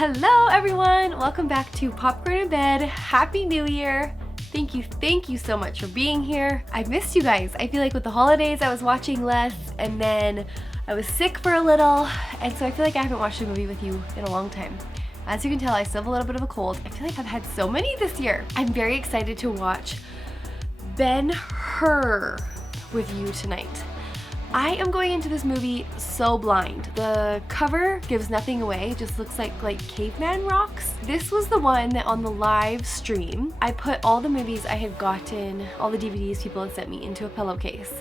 Hello everyone! Welcome back to Popcorn in Bed. Happy New Year! Thank you so much for being here. I missed you guys. I feel like with the holidays I was watching less, and then I was sick for a little, and so I feel like I haven't watched a movie with you in a long time. As you can tell, I still have a little bit of a cold. I feel like I've had so many this year. I'm very excited to watch Ben Hur with you tonight. I am going into this movie so blind. The cover gives nothing away, it just looks like caveman rocks. This was the one that on the live stream, I put all the movies I had gotten, all the DVDs people had sent me into a pillowcase,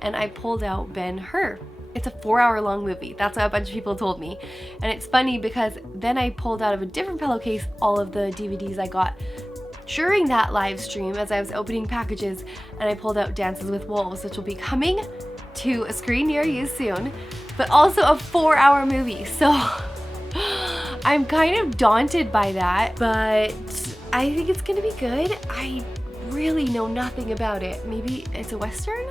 and I pulled out Ben Hur. It's a 4-hour long movie. That's what a bunch of people told me. And it's funny because then I pulled out of a different pillowcase all of the DVDs I got during that live stream as I was opening packages, and I pulled out Dances with Wolves, which will be coming to a screen near you soon, but also a 4-hour movie. So I'm kind of daunted by that, but I think it's gonna be good. I really know nothing about it. Maybe it's a Western?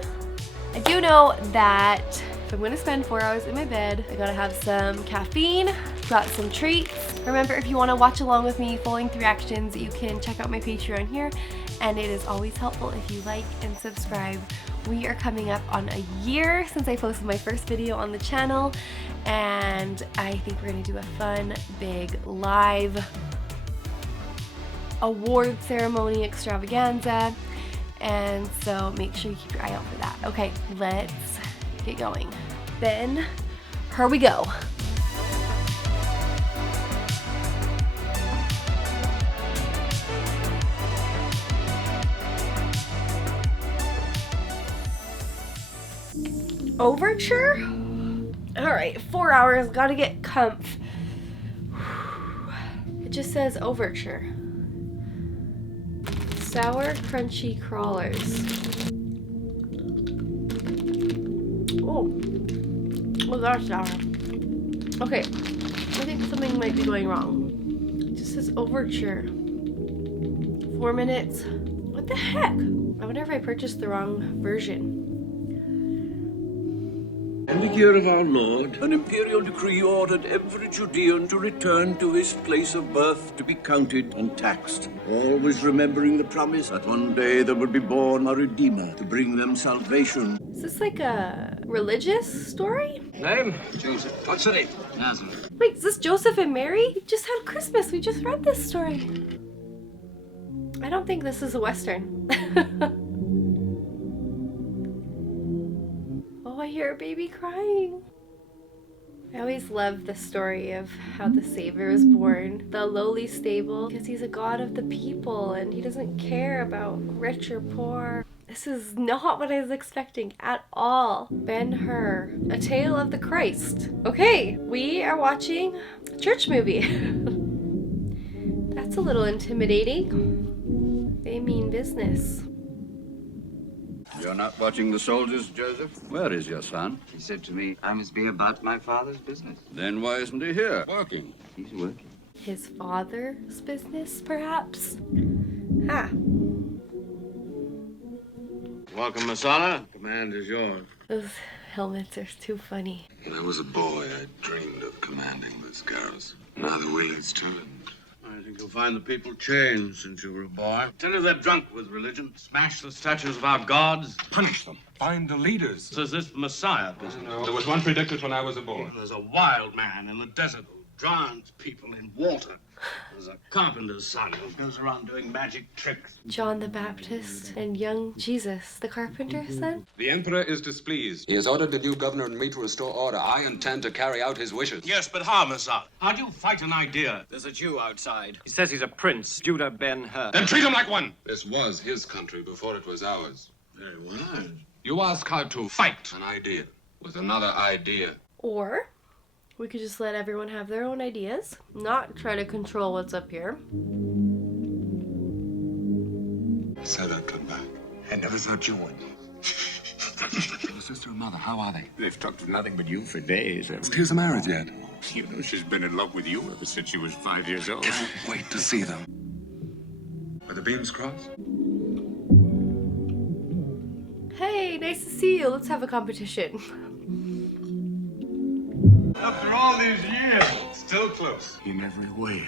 I do know that if I'm gonna spend 4 hours in my bed, I gotta have some caffeine, got some treats. Remember, if you wanna watch along with me following through reactions, you can check out my Patreon here, and it is always helpful if you like and subscribe. We are coming up on a year since I posted my first video on the channel, and I think we're gonna do a fun, big, live award ceremony extravaganza, and so make sure you keep your eye out for that. Okay, let's get going. Ben, here we go. Overture? Alright, 4 hours, gotta get comf. It just says overture. Sour, crunchy crawlers. Oh, that's sour. Okay, I think something might be going wrong. It just says overture. 4 minutes. What the heck? I wonder if I purchased the wrong version. In the year of our Lord, an imperial decree ordered every Judean to return to his place of birth to be counted and taxed, always remembering the promise that one day there would be born a Redeemer to bring them salvation. Is this like a religious story? Name? Joseph. What's the name? Nazareth. Wait, is this Joseph and Mary? We just had Christmas. We just read this story. I don't think this is a Western. Oh, I hear a baby crying. I always love the story of how the Savior was born, the lowly stable, because he's a God of the people and he doesn't care about rich or poor. This is not what I was expecting at all. Ben Hur, a tale of the Christ. Okay, we are watching a church movie. That's a little intimidating. They mean business. You're not watching the soldiers, Joseph? Where is your son? He said to me, I must be about my father's business. Then why isn't he here? Working. He's working. His father's business, perhaps? Ah. Welcome, Masala. Command is yours. Those helmets are too funny. When I was a boy, I dreamed of commanding this garrison. Now the will is turned. I think you'll find the people changed since you were a boy. Tell you they're drunk with religion. Smash the statues of our gods. Punish them. Find the leaders. So is this Messiah business? There was one predicted when I was a boy. There's a wild man in the desert who drowns people in water. There's a carpenter's son who goes around doing magic tricks. John the Baptist and young Jesus, the carpenter's son? The emperor is displeased. He has ordered the new governor and me to restore order. I intend to carry out his wishes. Yes, but how, Messiah? How do you fight an idea? There's a Jew outside. He says he's a prince, Judah Ben Hur. Then treat him like one. This was his country before it was ours. Very wise. You ask how to fight An idea with another idea. Or we could just let everyone have their own ideas, not try to control what's up here. I said I'd come back. I never thought you would. Your sister and mother, how are they? They've talked of nothing but you for days. Tears are married yet? You know she's been in love with you ever since she was 5 years old. Can't wait to see them. Are the beams crossed? Hey, nice to see you. Let's have a competition. After all these years, still close. In every way.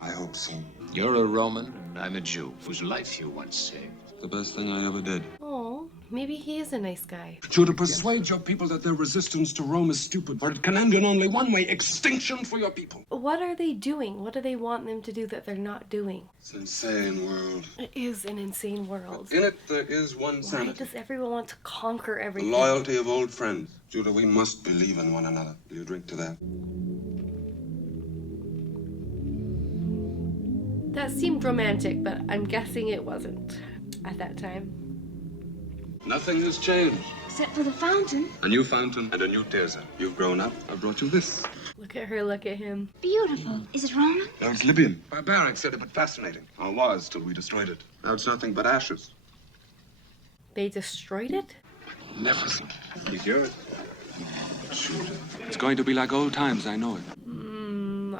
I hope so. You're a Roman, and I'm a Jew, whose life you once saved. The best thing I ever did. Oh, maybe he is a nice guy. Judah, persuade your people that their resistance to Rome is stupid, or it can end in only one way: extinction for your people. What are they doing? What do they want them to do that they're not doing? It's an insane world. It is an insane world. In it, there is one Why sanity. does everyone want to conquer The everything? loyalty of old friends. Judah, we must believe in one another. Will you drink to that? That seemed romantic, but I'm guessing it wasn't at that time. Nothing has changed. Except for the fountain. A new fountain and a new desert. You've grown up. I brought you this. Look at her, look at him. Beautiful. Is it Roman? No, it's Libyan. Barbaric, said but fascinating. Or was, till we destroyed it. Now it's nothing but ashes. They destroyed it? Magnificent. He's yours. It's going to be like old times, I know it.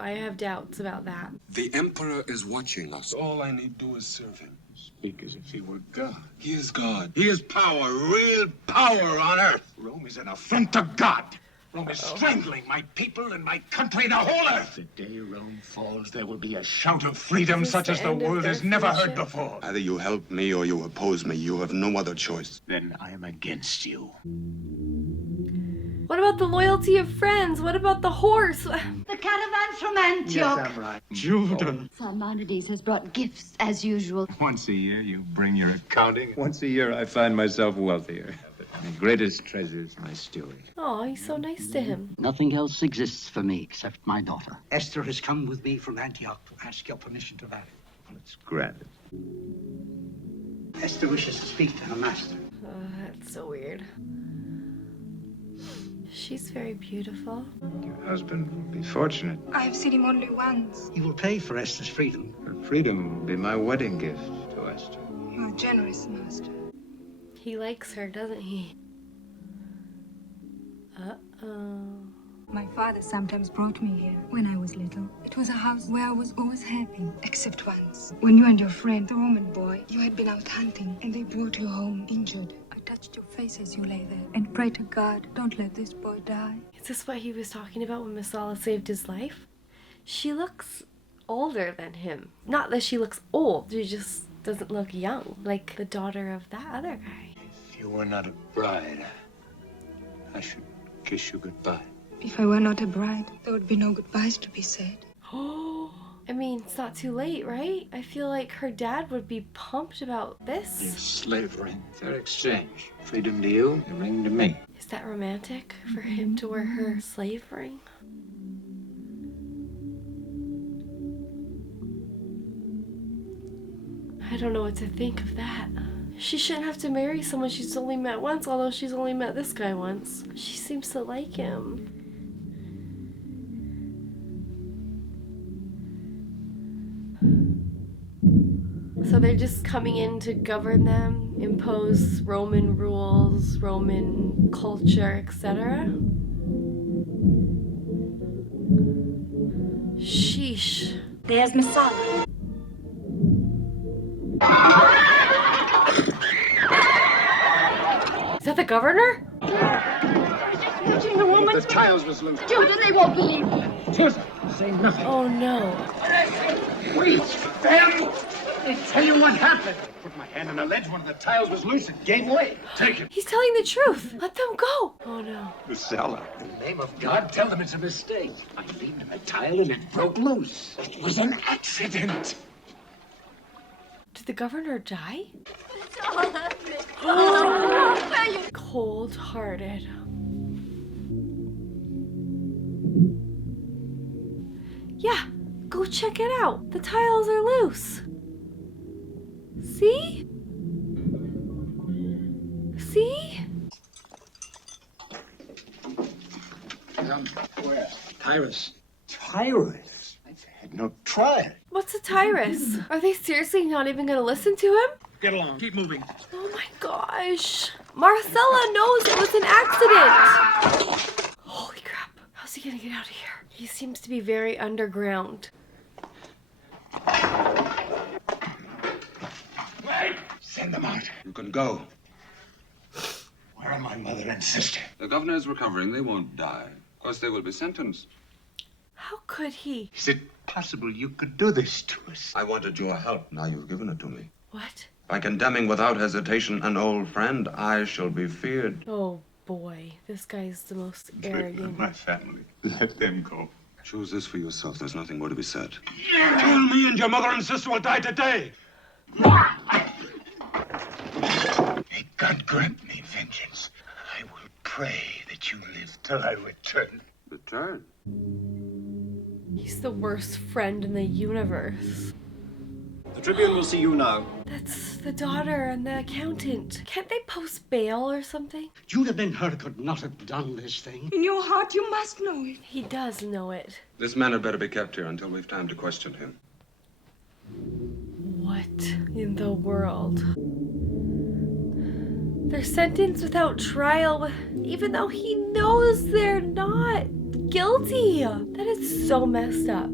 I have doubts about that. The Emperor is watching us. All I need do is serve him. Speak as if he were God. He is God. He is power, real power on earth. Rome is an affront to God. Rome is strangling my people and my country, the whole earth. The day Rome falls, there will be a shout of freedom Is this such the as the end of world their has never heard friendship? before. Either you help me or you oppose me. You have no other choice. Then I am against you. What about the loyalty of friends? What about the horse? The caravan from Antioch. right. Judah. Simonides has brought gifts as usual. Once a year, you bring your accounting. Once a year, I find myself wealthier. The greatest treasure is my steward. Oh, he's so nice to him. Nothing else exists for me except my daughter. Esther has come with me from Antioch to ask your permission to marry. It's granted. Esther wishes to speak to her master. Oh, that's so weird. She's very beautiful. Your husband will be fortunate. I have seen him only once. He will pay for Esther's freedom. Her freedom will be my wedding gift to Esther. You are generous, master. He likes her, doesn't he? Uh-oh. My father sometimes brought me here when I was little. It was a house where I was always happy, except once. When you and your friend, the Roman boy, you had been out hunting, and they brought you home injured. I touched your face as you lay there, and prayed to God, don't let this boy die. Is this what he was talking about when Masala saved his life? She looks older than him. Not that she looks old, she just doesn't look young, like the daughter of that other guy. If you were not a bride, I should kiss you goodbye. If I were not a bride, there would be no goodbyes to be said. Oh, I mean, it's not too late, right? I feel like her dad would be pumped about this. It's slavery. Fair exchange. Freedom to you, the ring to me. Is that romantic for him to wear her slave ring? I don't know what to think of that. She shouldn't have to marry someone she's only met once, although she's only met this guy once. She seems to like him. So they're just coming in to govern them, impose Roman rules, Roman culture, etc. Sheesh. There's Masala. Is that the governor? The woman. The tiles was loose. Judah, they won't believe me. Susan, say nothing. Oh no. Wait, Ben! I'll tell you what happened. I put my hand on the ledge, one of the tiles was loose and gave way. Take it. He's telling the truth. Let them go. Oh no. Masala. In the name of God, tell them it's a mistake. I leaned on the tile and it broke loose. It was an accident. Did the governor die? It's all happening. Cold-hearted. Yeah, go check it out. The tiles are loose. See? See? Where? Tyrus. Tyrus? I had no trial. What's a tyrus? Are they seriously not even gonna listen to him? Get along. Keep moving. Oh my gosh. Marcella knows it was an accident. Holy crap. How's he gonna get out of here? He seems to be very underground. Wait! Send them out. You can go. Where are my mother and sister? The governor is recovering. They won't die. Of Of course, they will be sentenced. How could he? Is it possible you could do this to us? I wanted your help. Now you've given it to me. What? By condemning without hesitation an old friend, I shall be feared. Oh boy, this guy's the most arrogant. My family. Let them go. Choose this for yourself. There's nothing more to be said. Kill me and your mother and sister will die today. May God grant me vengeance. I will pray that you live till I return. Return? He's the worst friend in the universe. The Tribune will see you now. That's the daughter and the accountant. Can't they post bail or something? Judah Ben Hur could not have done this thing. In your heart, you must know it. He does know it. This man had better be kept here until we've time to question him. What in the world? They're sentenced without trial, even though he knows they're not guilty. That is so messed up.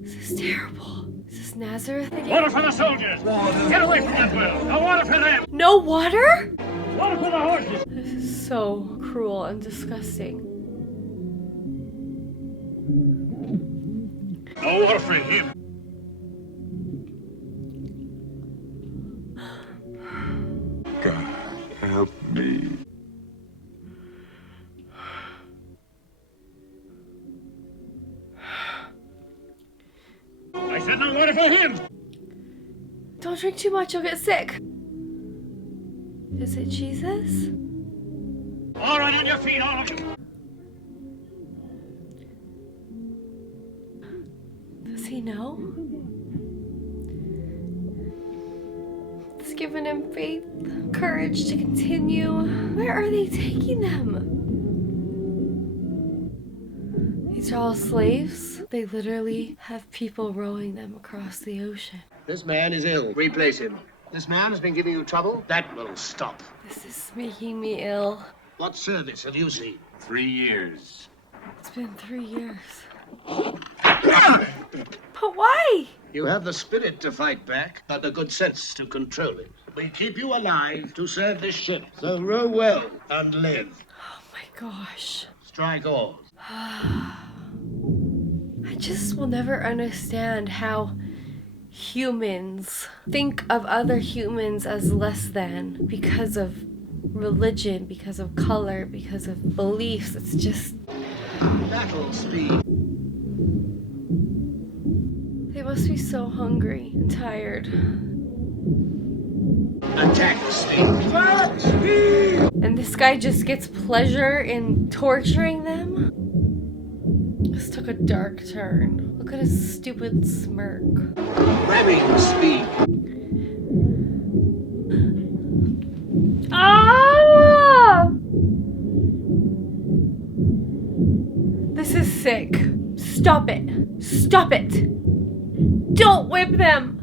This is terrible. Is this Nazareth again? Water for the soldiers! Get away from that well! No water for them! No water? Water for the horses! This is so cruel and disgusting. No water for him! God, help me. I said no water for him! Don't drink too much, you'll get sick. Is it Jesus? All right, on your feet, all of you! Does he know? It's given him faith, courage to continue. Where are they taking them? These are all slaves? They literally have people rowing them across the ocean. This man is ill. Replace him. This man has been giving you trouble. That will stop. This is making me ill. What service have you seen? 3 years. It's been 3 years. But why? You have the spirit to fight back, but the good sense to control it. We keep you alive to serve this ship. So row well and live. Oh my gosh. Strike oars. I just will never understand how humans think of other humans as less than because of religion, because of color, because of beliefs. It's just... Battle speed. They must be so hungry and tired. Attack speed. Attack speed! And this guy just gets pleasure in torturing them? This took a dark turn. Look at his stupid smirk. Ramming speed. Ah! This is sick. Stop it. Stop it. Don't whip them.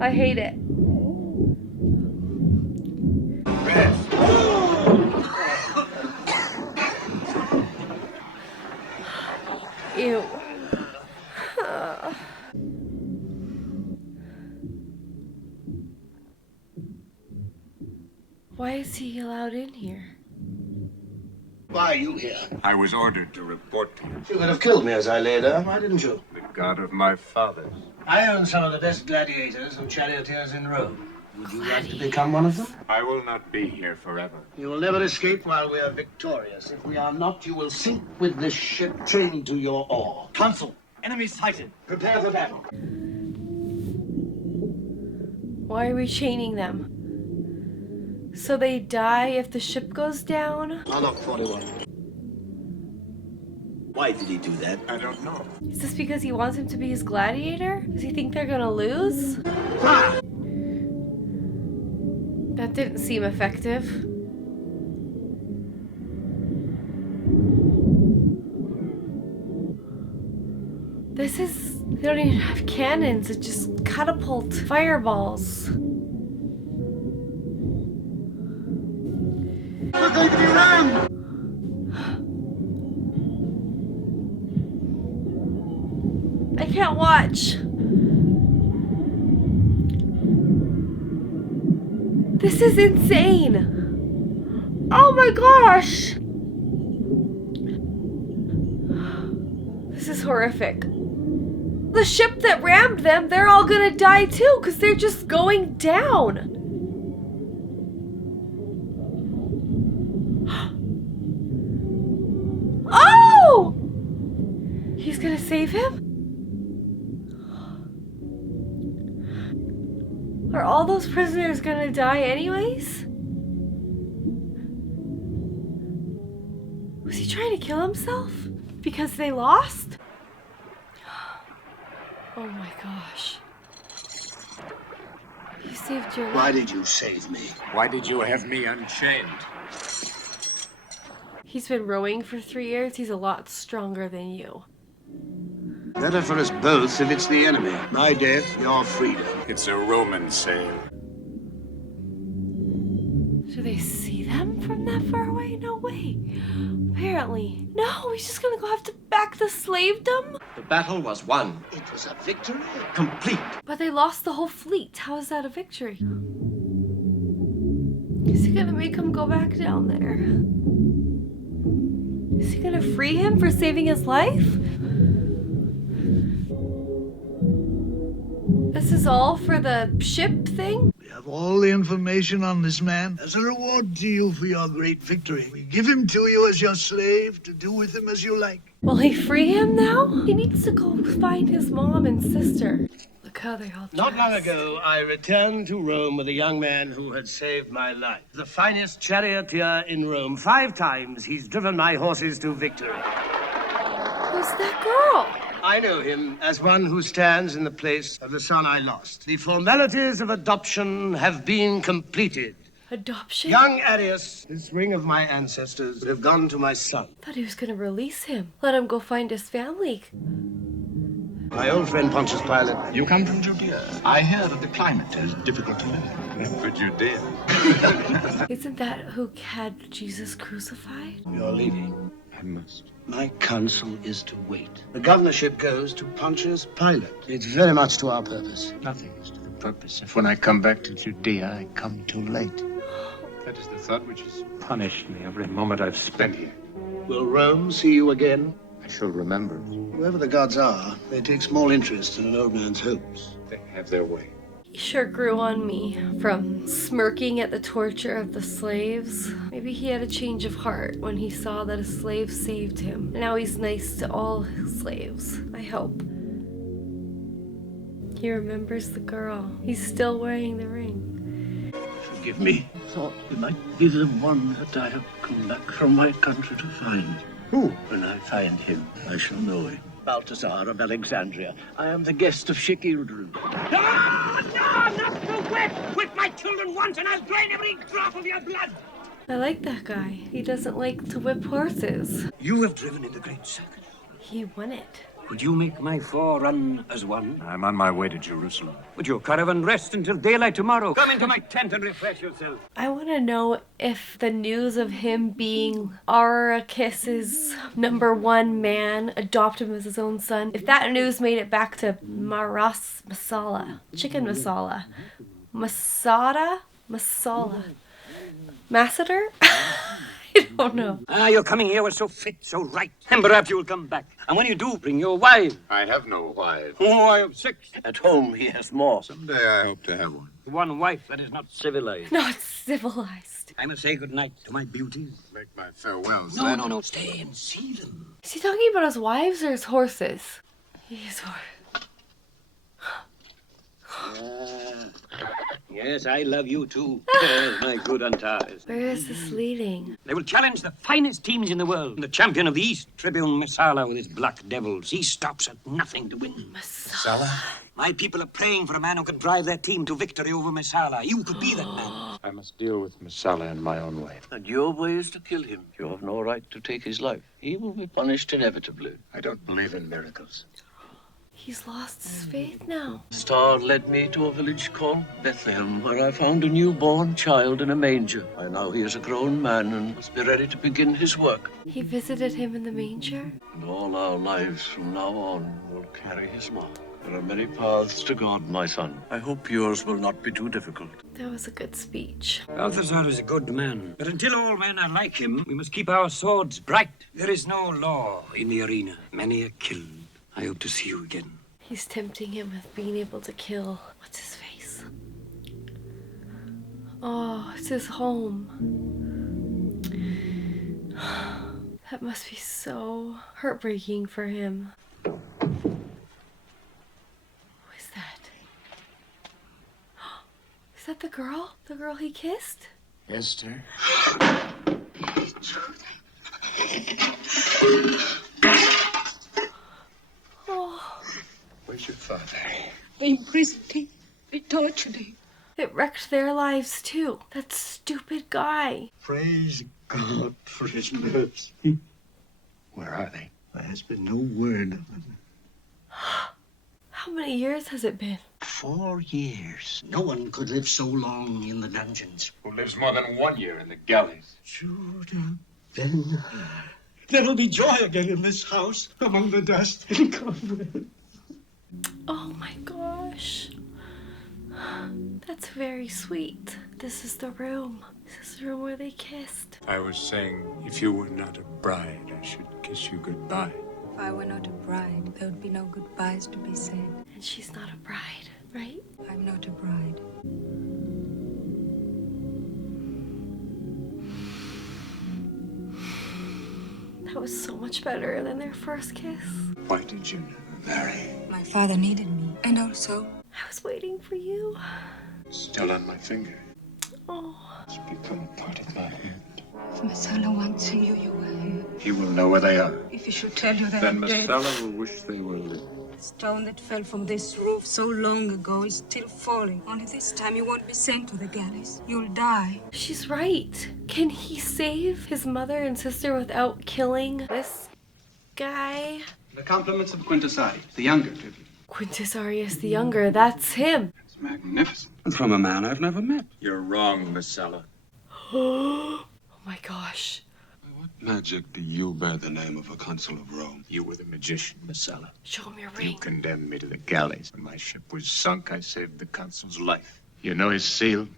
I hate it. Ew. Why is he allowed in here? Why are you here? I was ordered to report to you. You could have killed me as I lay down. Why didn't you? The god of my fathers. I own some of the best gladiators and charioteers in Rome. Would you like to become one of them? I will not be here forever. You will never escape while we are victorious. If we are not, you will sink with this ship chained to your oar. Consul, enemy sighted. Prepare for battle. Why are we chaining them? So they die if the ship goes down? Monarch 41. Why did he do that? I don't know. Is this because he wants him to be his gladiator? Does he think they're gonna lose? Ah! That didn't seem effective. This is... They don't even have cannons. It just catapult fireballs. We're going to be rammed! I can't watch. This is insane. Oh my gosh! This is horrific. The ship that rammed them, they're all gonna die too, because they're just going down. Oh! He's gonna save him? Are all those prisoners gonna die anyways? Was he trying to kill himself? Because they lost? Oh my gosh. You saved your life. Why did you save me? Why did you have me unchained? He's been rowing for 3 years. He's a lot stronger than you. Better for us both if it's the enemy. My death, your freedom. It's a Roman sail. Do they see them from that far away? No way. Apparently. No, he's just gonna go have to back the slavedom? The battle was won. It was a victory. Complete. But they lost the whole fleet. How is that a victory? Is he gonna make him go back down there? Is he gonna free him for saving his life? This is all for the ship thing? We have all the information on this man. As a reward to you for your great victory, we give him to you as your slave to do with him as you like. Will he free him now? He needs to go find his mom and sister. Look how they all dress. Not long ago, I returned to Rome with a young man who had saved my life. The finest charioteer in Rome. 5 times he's driven my horses to victory. Who's that girl? I know him as one who stands in the place of the son I lost. The formalities of adoption have been completed. Adoption? Young Arius, this ring of my ancestors, would have gone to my son. Thought he was gonna release him. Let him go find his family. My old friend Pontius Pilate. You come from Judea. I hear that the climate is difficult to live in. For Judea. Isn't that who had Jesus crucified? You're leaving. I must. My counsel is to wait. The governorship goes to Pontius Pilate. It's very much to our purpose. Nothing is to the purpose if when I come back to Judea, I come too late. That is the thought which has punished me every moment I've spent here. Will Rome see you again? I shall remember. Whoever the gods are, they take small interest in an old man's hopes. They have their way. He sure grew on me from smirking at the torture of the slaves. Maybe he had a change of heart when he saw that a slave saved him. Now he's nice to all his slaves, I hope. He remembers the girl. He's still wearing the ring. Forgive me. Thought you might be the one that I have come back from my country to find. Who? When I find him, I shall know him. Balthazar of Alexandria. I am the guest of Shikildren. No, not so wet! Whip my children once and I'll drain every drop of your blood! I like that guy. He doesn't like to whip horses. You have driven in the great circus. He won it. Would you make my forerun as one? I'm on my way to Jerusalem. Would your caravan rest until daylight tomorrow? Come into my tent and refresh yourself. I want to know if the news of him being Arrakis's #1 man, adopt him as his own son, if that news made it back to Maras Masala, chicken masala, Masada, Masala, Massader? I don't know. You're coming here was so fit, so right. And perhaps you will come back. And when you do, bring your wife. I have no wife. Oh, I have 6. At home, he has more. Someday I hope to have one. One wife, that is not civilized. Not civilized. I must say good night to my beauties. Make my farewells. No, stay and see them. Is he talking about his wives or his horses? His horse. Yes, I love you too. My good Antares. Where is this leading? They will challenge the finest teams in the world. The champion of the East, Tribune Messala with his black devils. He stops at nothing to win. Messala? My people are praying for a man who could drive their team to victory over Messala. You could be that man. I must deal with Messala in my own way. And your way is to kill him. You have no right to take his life. He will be punished inevitably. I don't believe in miracles. He's lost his faith now. The star led me to a village called Bethlehem, where I found a newborn child in a manger. And now he is a grown man and must be ready to begin his work. He visited him in the manger? And all our lives from now on will carry his mark. There are many paths to God, my son. I hope yours will not be too difficult. That was a good speech. Balthazar is a good man, but until all men are like him, we must keep our swords bright. There is no law in the arena. Many are killed. I hope to see you again. He's tempting him with being able to kill. What's his face? Oh, it's his home. That must be so heartbreaking for him. Who is that? Is that the girl? The girl he kissed? Esther? Oh. Where's your father? They imprisoned him. They tortured him. It wrecked their lives too. That stupid guy. Praise God for his mercy. Where are they? There has been no word of them. How many years has it been? 4 years. No one could live so long in the dungeons. Who lives more than 1 year in the galleys? Judah, Ben Hur. There will be joy again in this house, among the dust and cobwebs. Oh my gosh. That's very sweet. This is the room. This is the room where they kissed. I was saying, if you were not a bride, I should kiss you goodbye. If I were not a bride, there would be no goodbyes to be said. And she's not a bride, right? I'm not a bride. That was so much better than their first kiss. Why did you never marry? My father needed me. And also, I was waiting for you. Still on my finger. Oh. It's become a part of my hand. if Masala once knew you were here, He will know where they are. if he should tell you that Then I'm dead, Masala will wish they were living. the stone that fell from this roof so long ago is still falling. Only this time you won't be sent to the galleys. You'll die. She's right. Can he save his mother and sister without killing this guy? The compliments of Quintus Arius, the younger tribune. Quintus Arius the Younger, that's him. It's magnificent. And from a man I've never met. You're wrong, Masala. Oh my gosh. What magic do you bear the name of a consul of Rome? You were the magician, Masala. Show him your You ring. condemned me to the galleys. When my ship was sunk, I saved the consul's life. You know his seal?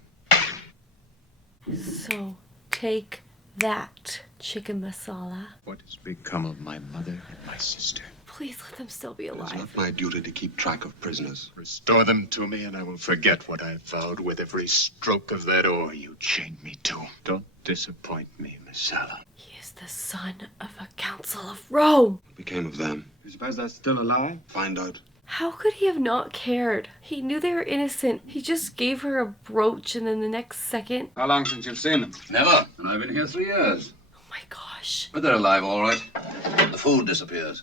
So, take that, chicken masala. What has become of my mother and my sister? Please let them still be It's alive. not my duty to keep track of prisoners. Restore them to me, and I will forget what I vowed with every stroke of that oar you chained me to. Don't disappoint me, Masala. He is the son of a council of Rome. What became of them? You suppose they're still alive? Find out. How could he have not cared? He knew they were innocent. He just gave her a brooch and then the next second... How long since you've seen them? Never. And I've been here 3 years. Oh my gosh. But they're alive, all right. The food disappears.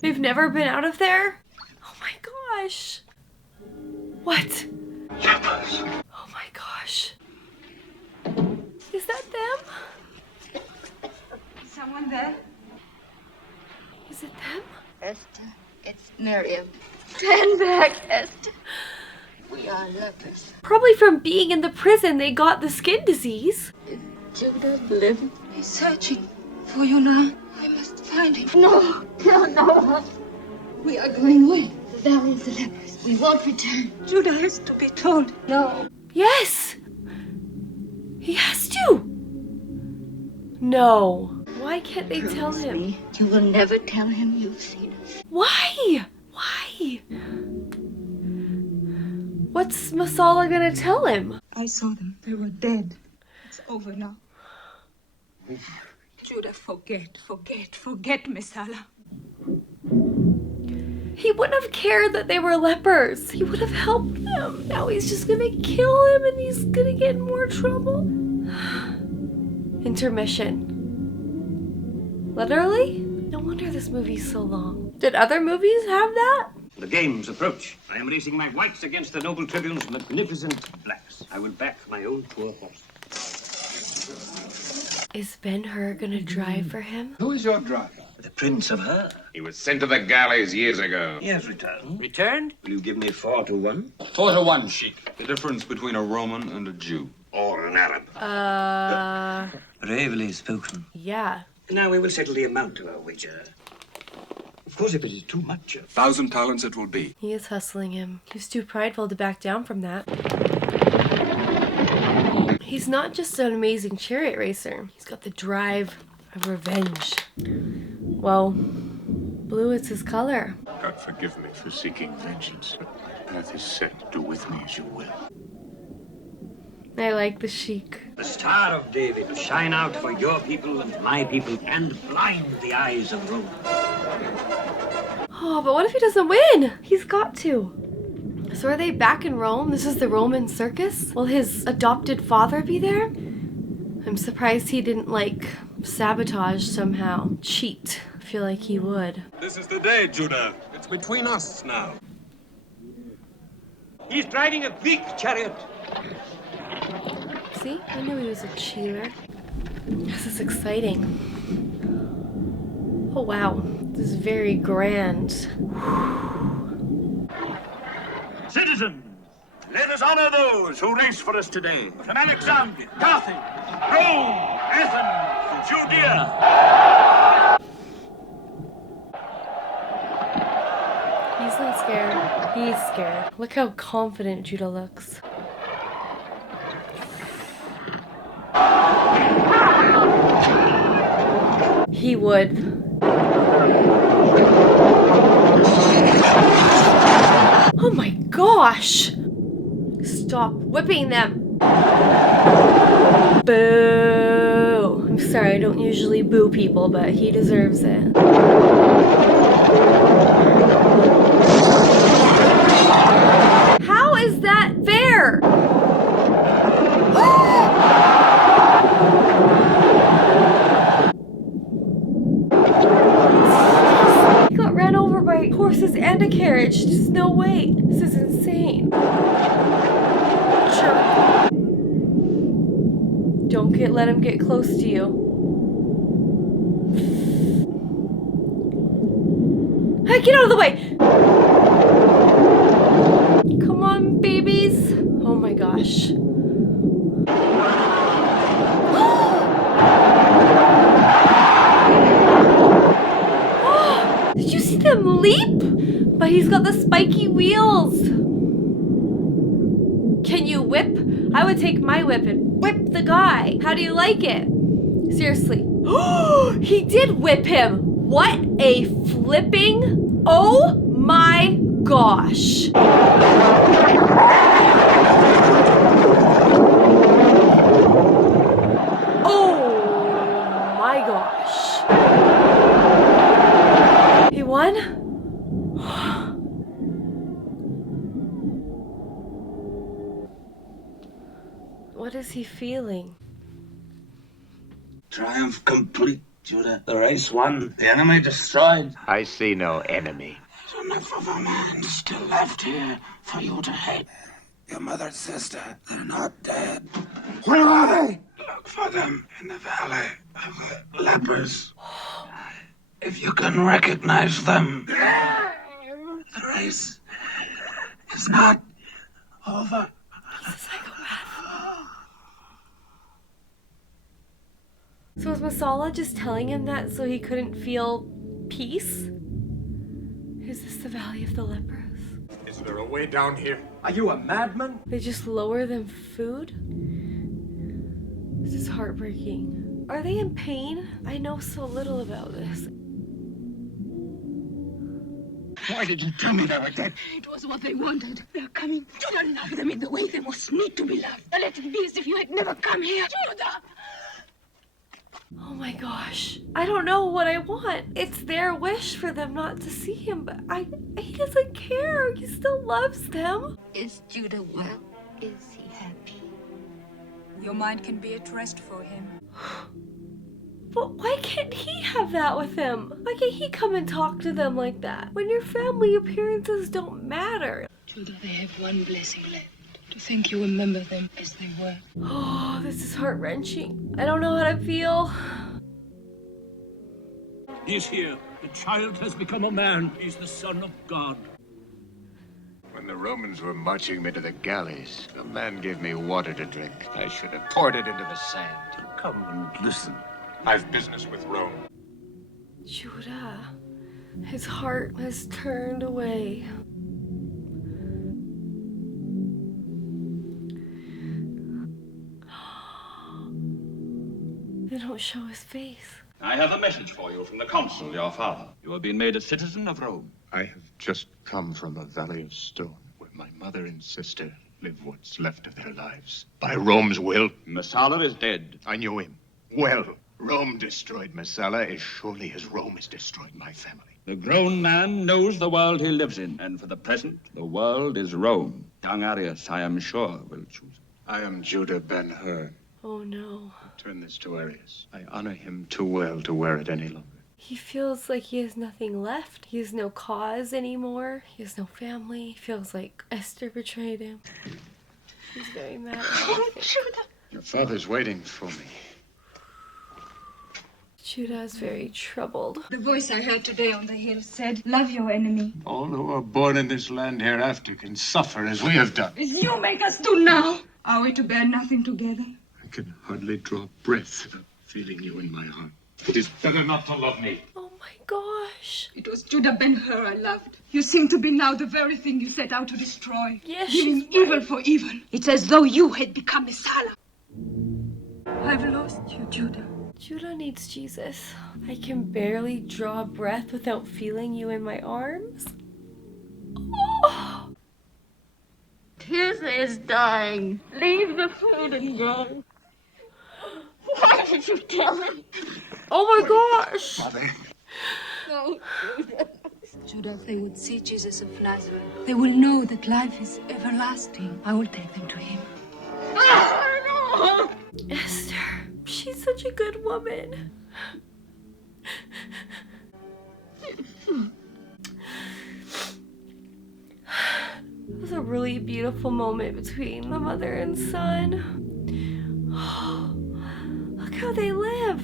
They've never been out of there? Oh my gosh. What? Lepers. Oh my gosh. Is that them? Someone there? Is it them? Esther, it's Miriam. Stand back, Esther. We are lepers. Probably from being in the prison, they got the skin disease. Is Judah living? He's searching for you now. I must find him. No, no. We are going away. The valley of the lepers. We won't return. Judah has to be told. No. Yes! He has to! No. Why can't they tell him? Me. You will never tell him you've seen us. Why? Why? What's Masala gonna tell him? I saw them. They were dead. It's over now. Judah, forget, Masala. He wouldn't have cared that they were lepers. He would have helped them. Now he's just gonna kill him and he's gonna get in more trouble. Intermission. Literally? No wonder this movie's so long. Did other movies have that? The games approach. I am racing my whites against the noble tribune's magnificent blacks. I will back my own poor horse. Is Ben Hur gonna drive for him? Who is your driver? The Prince of Hur. He was sent to the galleys years ago. He has returned. Returned? Will you give me 4 to 1? 4 to 1, Sheik. The difference between a Roman and a Jew. Or an Arab. Bravely spoken. Yeah. Now we will settle the amount of our wager. Of course, if it is too much. 1,000 talents it will be. He is hustling him. He's too prideful to back down from that. He's not just an amazing chariot racer. He's got the drive of revenge. Well, blue is his color. God forgive me for seeking vengeance, but my path is set. Do with me as you will. I like the chic. The Star of David will shine out for your people and my people and blind the eyes of Rome. Oh, but what if he doesn't win? He's got to. So are they back in Rome? This is the Roman circus? Will his adopted father be there? I'm surprised he didn't, like, sabotage somehow. Cheat. I feel like he would. This is the day, Judah. It's between us now. He's driving a Greek chariot. See? I knew he was a cheater. This is exciting. Oh, wow. This is very grand. Citizens, let us honor those who race for us today. From Alexandria, Carthage, Rome, Athens, Judea. He's not scared. He's scared. Look how confident Judah looks. He would. Oh my gosh! Stop whipping them! Boo! I'm sorry, I don't usually boo people, but he deserves it. How is that fair? He got ran over by horses and a carriage. Just no way. This is insane. Jerk. Don't let him get close to you. Hey, get out of the way! Come on, babies. Oh my gosh. Did you see them leap? But he's got the spiky wheels. Can you whip? I would take my whip and whip the guy. How do you like it? Seriously. He did whip him. What a flipping... Oh my gosh. Oh my gosh. He won? What is he feeling? Triumph complete, Judah. The race won. The enemy destroyed. I see no enemy. There's enough of a man still left here for you to hate. Your mother and sister, they're not dead. Where are they? Look for them in the valley of the lepers. If you can recognize them, the race is not over. He's a psychopath. So was Masala just telling him that so he couldn't feel peace? Is this the Valley of the Lepers? Is there a way down here? Are you a madman? They just lower them food? This is heartbreaking. Are they in pain? I know so little about this. Why did you tell me they were dead? It was what they wanted. They're coming. Do not love them in the way they most need to be loved. Let it be as if you had never come here. Judah! Oh my gosh. I don't know what I want. It's their wish for them not to see him, but he doesn't care. He still loves them. Is Judah well? Is he happy? Your mind can be at rest for him. But why can't he have that with him? Why can't he come and talk to them like that? When your family appearances don't matter. Judah, they have one blessing left. To think you remember them as they were. Oh, this is heart-wrenching. I don't know how to feel. He's here. The child has become a man. He's the son of God. When the Romans were marching me to the galleys, a man gave me water to drink. I should have poured it into the sand. Come and listen. I've business with Rome. Judah. His heart has turned away. They don't show his face. I have a message for you from the consul, your father. You have been made a citizen of Rome. I have just come from a valley of stone where my mother and sister live what's left of their lives. By Rome's will. Messala is dead. I knew him. Well, Rome destroyed Messala as surely as Rome has destroyed my family. The grown man knows the world he lives in, and for the present, the world is Rome. Young Arius, I am sure, will choose. I am Judah Ben Hur. Oh no. Turn this to Arius. I honor him too well to wear it any longer. He feels like he has nothing left. He has no cause anymore. He has no family. He feels like Esther betrayed him. He's very mad at Judah. Your father's waiting for me. Judah is very troubled. The voice I heard today on the hill said, love your enemy. All who are born in this land hereafter can suffer as we have done. As you make us do now. Are we to bear nothing together? I can hardly draw breath without feeling you in my heart. It is better not to love me. Oh my gosh. It was Judah Ben Hur I loved. You seem to be now the very thing you set out to destroy. Yes, giving evil for evil. It's as though you had become Messiah. I've lost you, Judah. Judah needs Jesus. I can barely draw a breath without feeling you in my arms. Oh. Tirza is dying. Leave the food and go. Why did you tell him? Oh my gosh! Mother. No, Judah. Judah, if they would see Jesus of Nazareth, they will know that life is everlasting. I will take them to him. Oh, no! Esther, she's such a good woman. It was a really beautiful moment between the mother and son. Look how they live.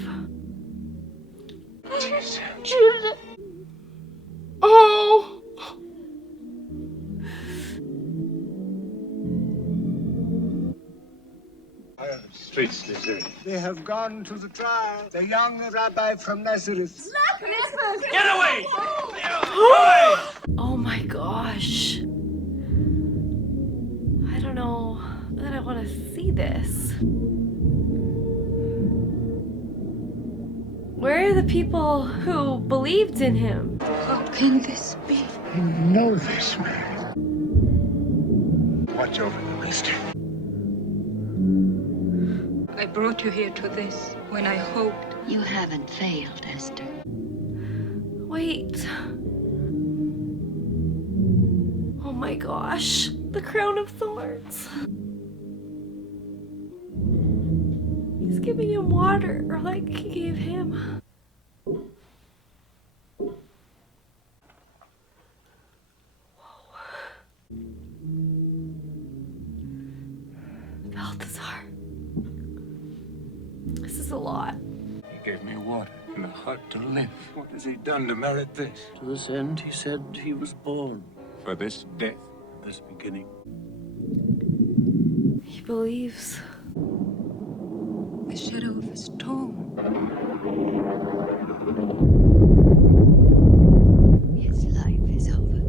Judah. Oh. Streets deserted. They have gone to the trial. The young rabbi from Nazareth. Get away! Oh my gosh. I don't know that I want to see this. Where are the people who believed in him? How can this be? You know this man. Watch over the master. I brought you here to this when I hoped. You haven't failed, Esther. Wait. Oh my gosh. The crown of thorns. He's giving him water, or like he gave him. Balthazar. This is a lot. He gave me water and a heart to live. What has he done to merit this? To this end, he said he was born. For this death. This beginning. He believes. The shadow of a storm. His life is over.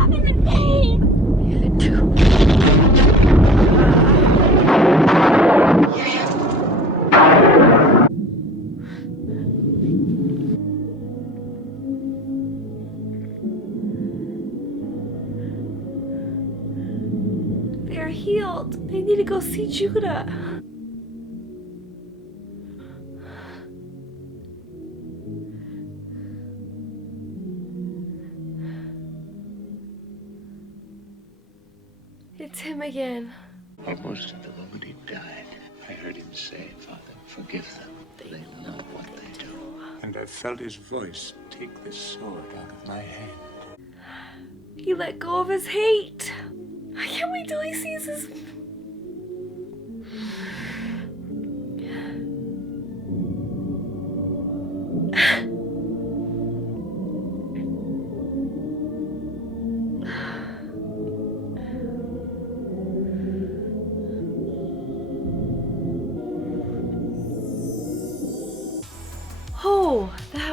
I'm in pain. You too. They're healed. They need to go see Judah. It's him again. Almost at the moment he died, I heard him say, Father, forgive them. They know what they do. And I felt his voice take the sword out of my hand. He let go of his hate. I can't wait till he sees his...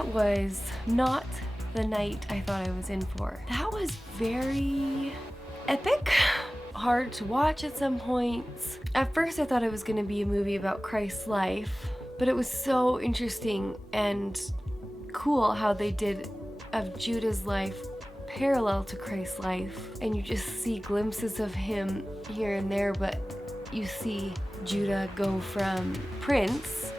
that was not the night I thought I was in for. That was very epic. Hard to watch at some points. At first I thought it was going to be a movie about Christ's life, but it was so interesting and cool how they did of Judah's life parallel to Christ's life, and you just see glimpses of him here and there, but you see Judah go from prince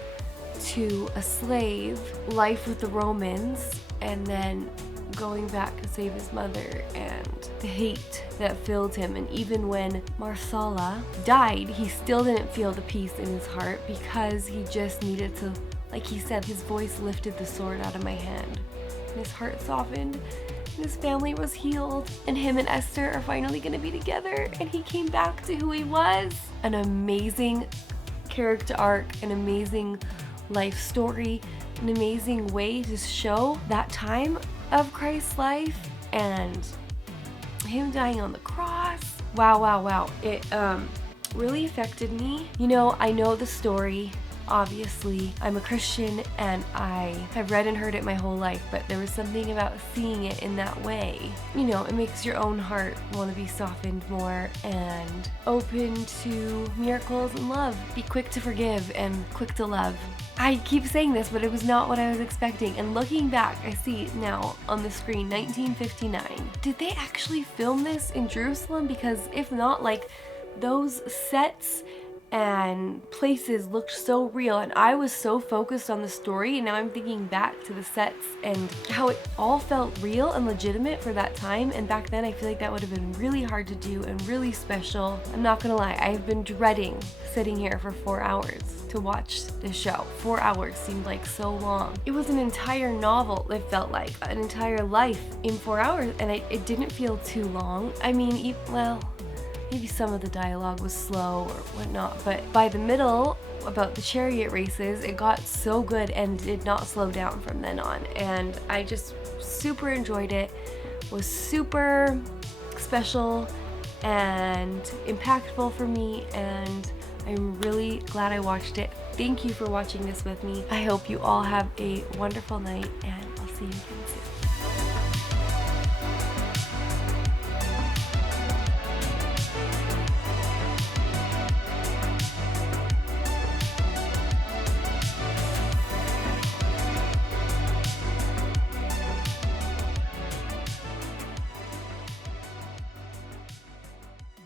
to a slave, life with the Romans, and then going back to save his mother, and the hate that filled him. And even when Marsala died, he still didn't feel the peace in his heart because he just needed to, like he said, his voice lifted the sword out of my hand. And his heart softened, and his family was healed, and him and Esther are finally gonna be together, and he came back to who he was. An amazing character arc, an amazing life story, an amazing way to show that time of Christ's life and him dying on the cross. Wow. It really affected me. You know, I know the story. Obviously, I'm a Christian and I have read and heard it my whole life, but there was something about seeing it in that way. You know, it makes your own heart want to be softened more and open to miracles and love. Be quick to forgive and quick to love. I keep saying this, but it was not what I was expecting. And looking back, I see now on the screen, 1959. Did they actually film this in Jerusalem? Because if not, like, those sets and places looked so real, and I was so focused on the story, and now I'm thinking back to the sets and how it all felt real and legitimate for that time. And back then I feel like that would have been really hard to do and really special. I'm not gonna lie, I've been dreading sitting here for 4 hours to watch this show. 4 hours seemed like so long. It was an entire novel, it felt like an entire life in 4 hours, and it didn't feel too long. I mean, well, maybe some of the dialogue was slow or whatnot, but by the middle, about the chariot races, it got so good and did not slow down from then on. And I just super enjoyed it. Was super special and impactful for me, and I'm really glad I watched it. Thank you for watching this with me. I hope you all have a wonderful night, and I'll see you again soon.